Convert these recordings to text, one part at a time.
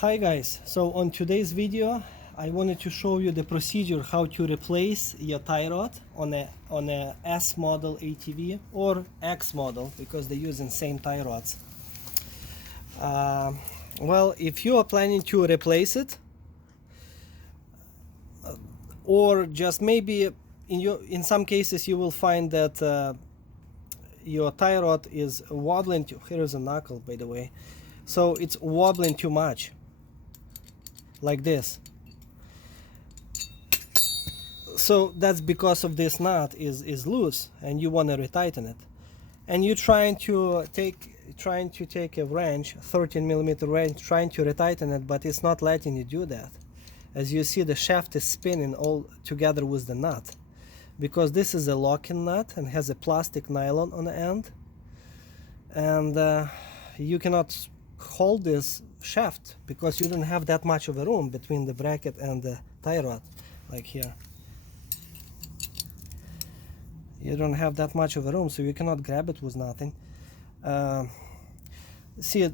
Hi guys, so on today's video I wanted to show you the procedure how to replace your tie rod on a S model ATV or X model, because they're using same tie rods. Well, if you are planning to replace it, or just maybe in some cases you will find that your tie rod is wobbling here is a knuckle, by the way, so it's wobbling too much like this. So that's because of this nut is loose and you want to retighten it, and you're trying to take a wrench, 13mm wrench, trying to retighten it, but it's not letting you do that. As you see, the shaft is spinning all together with the nut, because this is a locking nut and has a plastic nylon on the end, and you cannot hold this shaft because you don't have that much of a room between the bracket and the tie rod. Like here, you don't have that much of a room, so you cannot grab it with nothing. See,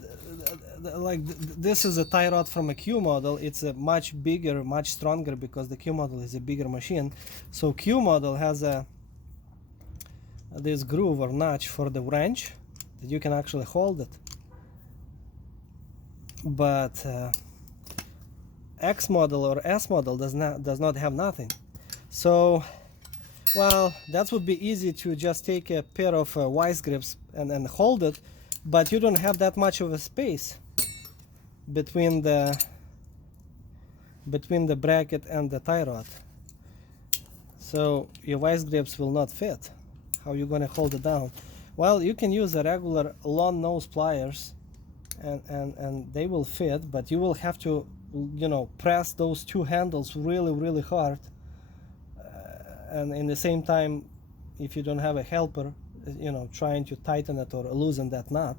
like this is a tie rod from a Q model. It's a much bigger, much stronger, because the Q model is a bigger machine. So Q model has this groove or notch for the wrench that you can actually hold it, but X model or S model does not have nothing. So, well, that would be easy to just take a pair of vice grips and hold it, but you don't have that much of a space between the bracket and the tie rod, so your vice grips will not fit. How are you going to hold it down? Well, you can use a regular long nose pliers and they will fit, but you will have to, you know, press those two handles really hard, and in the same time, if you don't have a helper, you know, trying to tighten it or loosen that nut.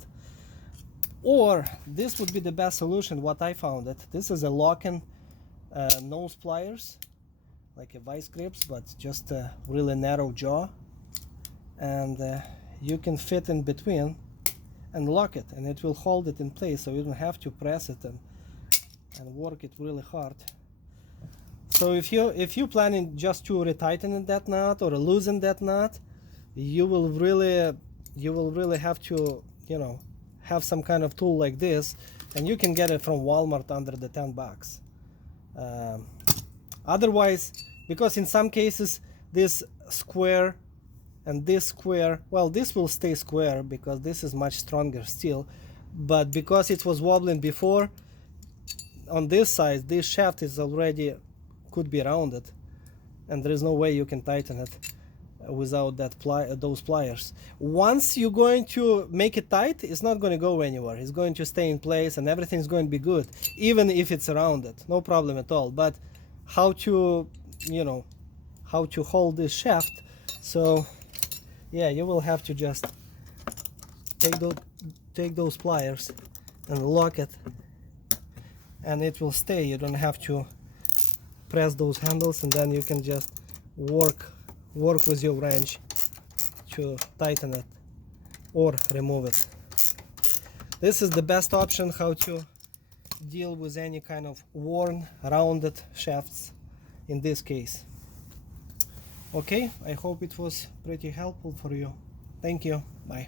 Or this would be the best solution, what I found it. This is a lock-in nose pliers, like a vice grips, but just a really narrow jaw, and you can fit in between and lock it, and it will hold it in place, so you don't have to press it and work it really hard. So if you're planning just to retighten that nut or loosen that nut, you will really have to, you know, have some kind of tool like this, and you can get it from Walmart under the $10. Otherwise, because in some cases this square and this square, well, this will stay square because this is much stronger steel, but because it was wobbling before, on this side this shaft is already could be rounded, and there is no way you can tighten it without those pliers. Once you're going to make it tight, it's not going to go anywhere. It's going to stay in place and everything's going to be good, even if it's rounded, no problem at all. But how to, you know, how to hold this shaft? So yeah, you will have to just take those pliers and lock it, and it will stay. You don't have to press those handles, and then you can just work with your wrench to tighten it or remove it. This is the best option how to deal with any kind of worn, rounded shafts in this case. Okay, I hope it was pretty helpful for you. Thank you. Bye.